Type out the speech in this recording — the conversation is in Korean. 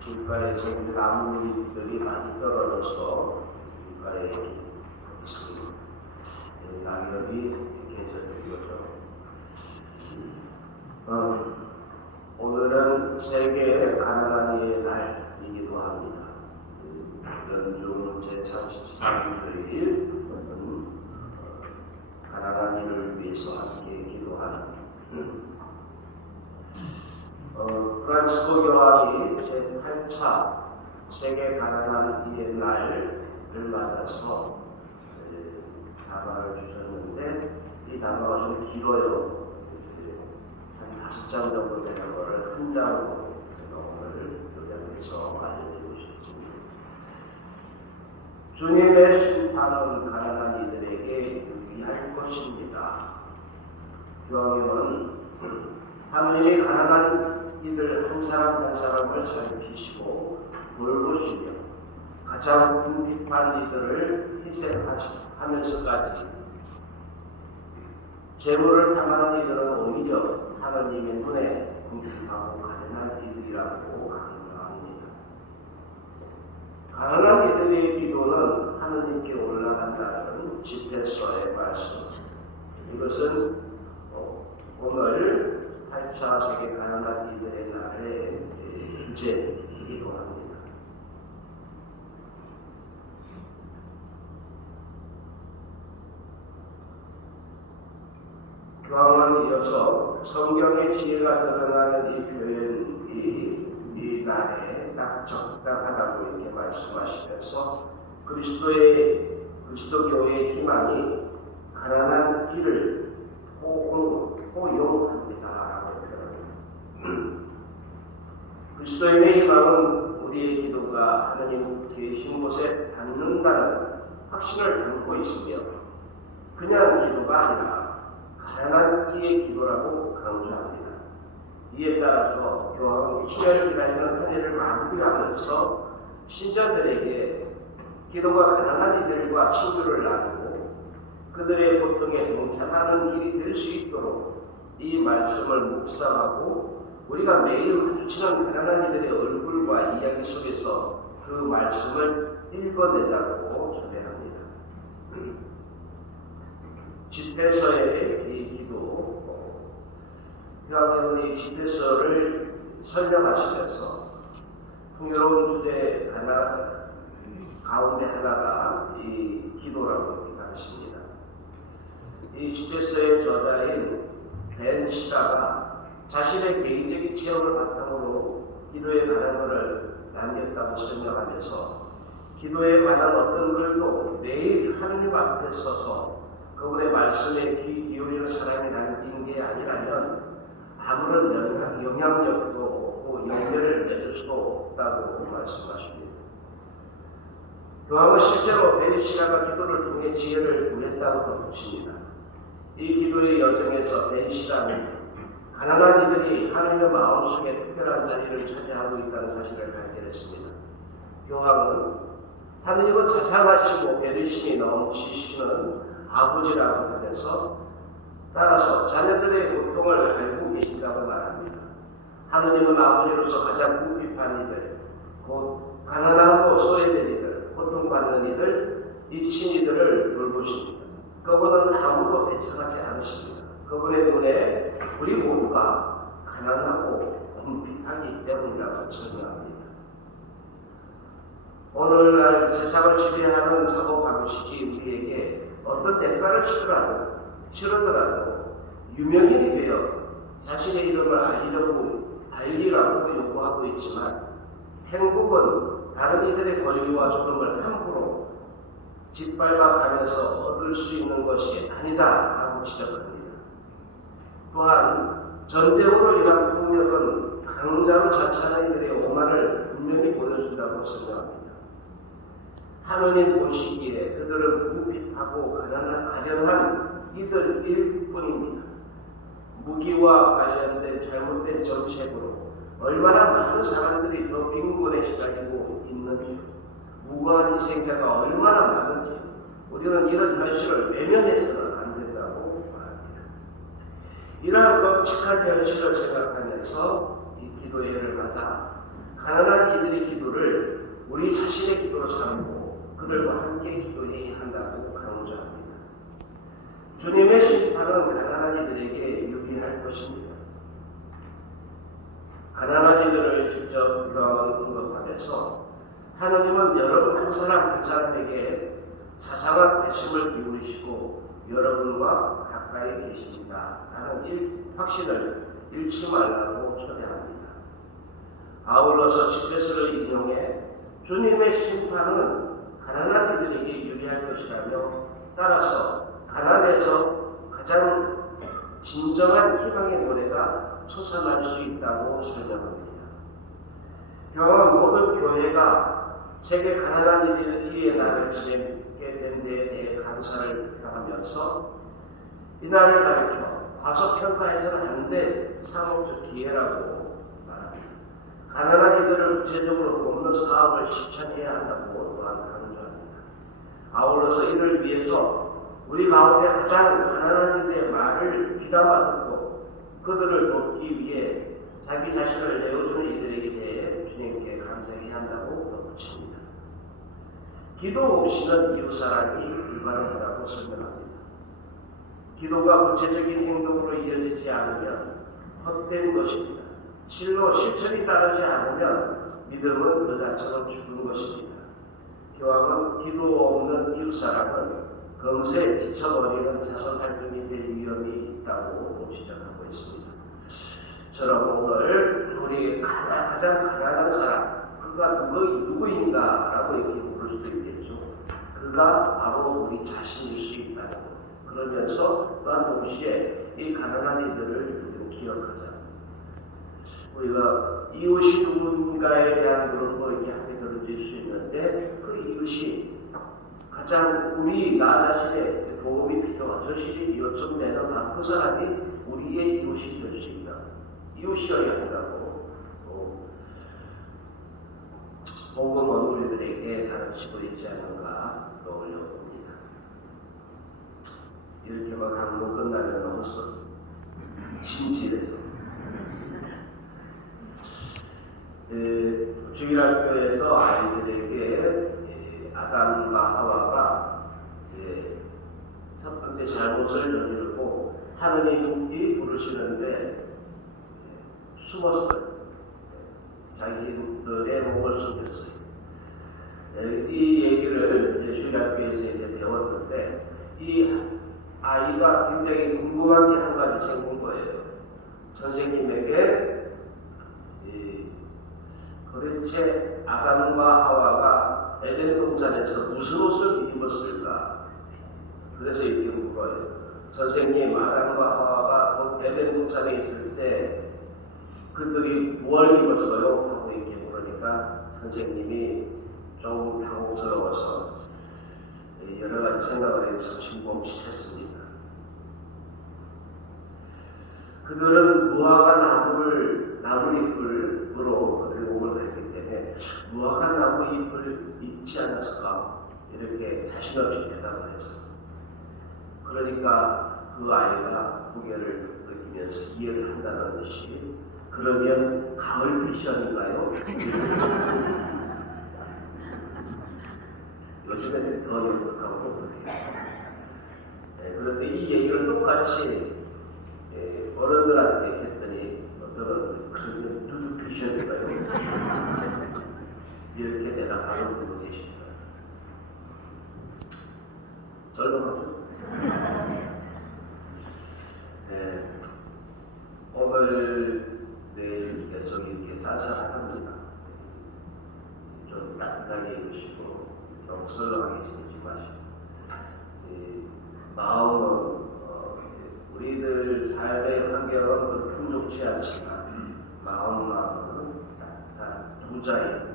길가에서 나무잎들이 많이 떨어져서 길가에 있습니다. 낙엽이 계절이죠. 오늘은 세계 가난한 이의 날이기도 합니다. 연중 제33일을 가난한 이를 위해서 함께 기도하는 프란치스코 교황이 제8차 세계 가난한 이의 날을 맞아서 담화를 주셨는데 이 담화가 좀 길어요. 한 5장 정도 되는 것을 한 장으로 오늘 요약해서 알려드리고 싶습니다. 주님의 심판은 가난한 이들에게 유의할 것입니다. 교황님은 하느님이 가난한 이들 한 사람 한 사람을 살피시고 돌보시며 가장 궁핍한 이들을 희생하면서까지 재물을 탐하는 이들은 오히려 하느님의 눈에 궁핍하고 가난한 이들이라고 강조합니다. 가난한 이들의 기도는 하느님께 올라간다는 집회서의 말씀. 이것은 오늘 8차 세계 가난한 이들의 날의 주제이기도 합니다. 교황은 이어서 성경의 지혜가 드러나는 이 표현이 이 날에 딱 적당하다고 이렇게 말씀하시면서 그리스도 교회의 희망이 가난한 이를 포용합니다라고 표현합니다. 그리스도인의 희망은 우리의 기도가 하느님 계신 곳에 닿는다는 확신을 담고 있으며 그냥 기도가 아니라 가난한 이의 기도라고 강조합니다. 이에 따라서 교황은 친혈을 기다리는 한 해를 마무리하면서 신자들에게 기도가 가난한 이들과 친교를 나누고 그들의 고통에 동참하는 길이 될 수 있도록 이 말씀을 묵상하고 우리가 매일 마주치는 가난한 이들의 얼굴과 이야기 속에서 그 말씀을 읽어내자고 전해합니다. 집회서의 이 기도, 교황님은 이 집회서를 설명하시면서 풍요로운 주제 가운데 하나가 이 기도라고 하십니다. 이 집회서의 저자인 벤 시라가 자신의 개인적인 체험을 바탕으로 기도에 관한 것을 남겼다고 설명하면서 기도에 관한 어떤 글도 매일 하느님 앞에 서서 그분의 말씀에 귀 기울이는 사람이 남긴 게 아니라면 아무런 영향력도 없고 영향을 맺을 수도 없다고 말씀하십니다. 교황은 실제로 벤 시라가 기도를 통해 지혜를 구했다고 덧붙입니다. 이 기도의 여정에서 벤 시라는 가난한 이들이 하느님의 마음속에 특별한 자리를 차지하고 있다는 사실을 발견했습니다. 교황은 하느님은 자상하시고 배려심이 넘치시는 아버지라고 하면서 따라서 자녀들의 고통을 알고 계신다고 말합니다. 하느님은 아버지로서 가장 궁핍한 이들, 곧 가난하고 소외된 이들, 고통받는 이들, 지친 이들을 돌보십니다. 그분은 아무도 대처하지 않으십니다. 그분의 눈에 우리 모두가 가난하고 궁핍하기 때문이라고 설명합니다. 오늘날 세상을 지배하는 사고 방식이 우리에게 어떤 대가를 치르더라도 유명인이 되어 자신의 이름을 알리라고 요구하고 있지만 행복은 다른 이들의 권리와 조금을 함부로 짓밟아가면서 얻을 수 있는 것이 아니다라고 지적합니다. 또한 전쟁으로 인한 폭력은 강자로 자처하는 이들의 오만을 분명히 보여준다고 설명합니다. 하느님 보시기에 그들은 궁핍하고 가련한 이들일 뿐입니다. 무기와 관련된 잘못된 정책으로 얼마나 많은 사람들이 더 빈곤에 시달리고 있는지, 무고한 희생자가 얼마나 많은지 우리는 이런 현실을 외면해서는 안 된다고 말합니다. 이러한 끔찍한 현실을 생각하면서 이 기도회를 가자 가난한 이들의 기도를 우리 자신의 기도로 삼고 그들과 함께 기도해야 한다고 강조합니다. 주님의 심판은 가난한 이들에게 유리할 것입니다. 가난한 이들을 직접 언급하면서 하나님은 여러분 한 사람 한 사람에게 자상한 관심을 기울이시고 여러분과 가까이 계십니다. 라는 확신을 잃지 말라고 초대합니다. 아울러서 집회서를 인용해 주님의 심판은 가난한 이들에게 유리할 것이라며 따라서 가난에서 가장 진정한 희망의 노래가 솟아날 수 있다고 설명합니다. 교황은 모든 교회가 세계 가난한 이들의 날을 지내게 된 데에 대해 감사를 표하면서 이 날을 가리켜 과소평가해서는 안 될 상업적 기회라고 말합니다. 가난한 이들을 구체적으로 돕는 사업을 실천해야 한다고 또한 강조합니다. 아울러서 이를 위해서 우리 가운데 가장 가난한 이들의 말을 귀담아 듣고 그들을 돕기 위해 자기 자신을 내어주는 이들에게 대해 주님께 감사해야 한다고 덧붙입니다. 기도 없이는 이웃사랑이 불가능하다고 설명합니다. 기도가 구체적인 행동으로 이어지지 않으면 헛된 것입니다. 실천이 따르지 않으면 믿음은 그 자체로 죽은 것입니다. 교황은 기도 없는 이웃사랑은 금세 지쳐버리는 자선 활동이 될 위험이 있다고 지적하고 있습니다. 저는 오늘 우리 가장 가난한 사람, 그가 누구인가라고 이렇게 부를 수도 있겠죠. 그가 바로 우리 자신일 수 있다는 것. 그러면서 또한 동시에 이 가난한 이들을 기억하자. 우리가 이웃이 누군가에 대한 그런 이렇게 하게 들어질 수 있는데 그 이웃이 가장 나 자신의 도움이 필요한 절실히 이웃 내는 그 사람이 우리의 이웃이 될 수 있다. 이웃이어야 한다고 복음은 우리들에게 가르치고 있지 않은가 떠올려 봅니다. 이렇게만 강로 끝나면 너무 진지해서 주일학교에서 아이들에게 아담과 하와가 첫 번째 잘못을 저지르고 하느님이 부르시는데 숨었어요. 자기들의 몸을 숨겼어요. 이 얘기를 주일학교에서 이제 배웠는데 이 아이가 굉장히 궁금한 게 한 가지 생긴 거예요. 선생님에게 도대체 아담과 하와가 에덴 동산에서 무슨 옷을 입었을까? 그래서 이렇게 물어요. 선생님, 아담과 하와가 에덴 동산에 있을 때 그들이 뭘 입었어요? 하고 이렇게 물으니까 선생님이 좀 당혹스러워서 여러 가지 생각을 해서 진범짓했습니다. 그들은 무화과 나무잎으로 몸을 했기 때문에 무화과 나무잎을 입지 않았을까? 이렇게 자신 없이 대답을 했습니다. 그러니까 그 아이가 고개를 끄덕이면서 이해를 한다는 것이 그러면 가을 패션인가요? 요즘에는 더 연극하고 그런데 이 얘기를 똑같이 어른들한테 했더니 어떤 그러면 누드 패션인가요? 이렇게 대답하는 분도 계십니다. 썰렁하죠? 오늘 내일 저기 이렇게 쌀쌀합니다. 좀 따뜻하게 입으시고 좀 썰렁하게 지내지 마시고 마음은 우리들 삶의 환경은 풍족치 않지만 마음만은 따뜻한 부자의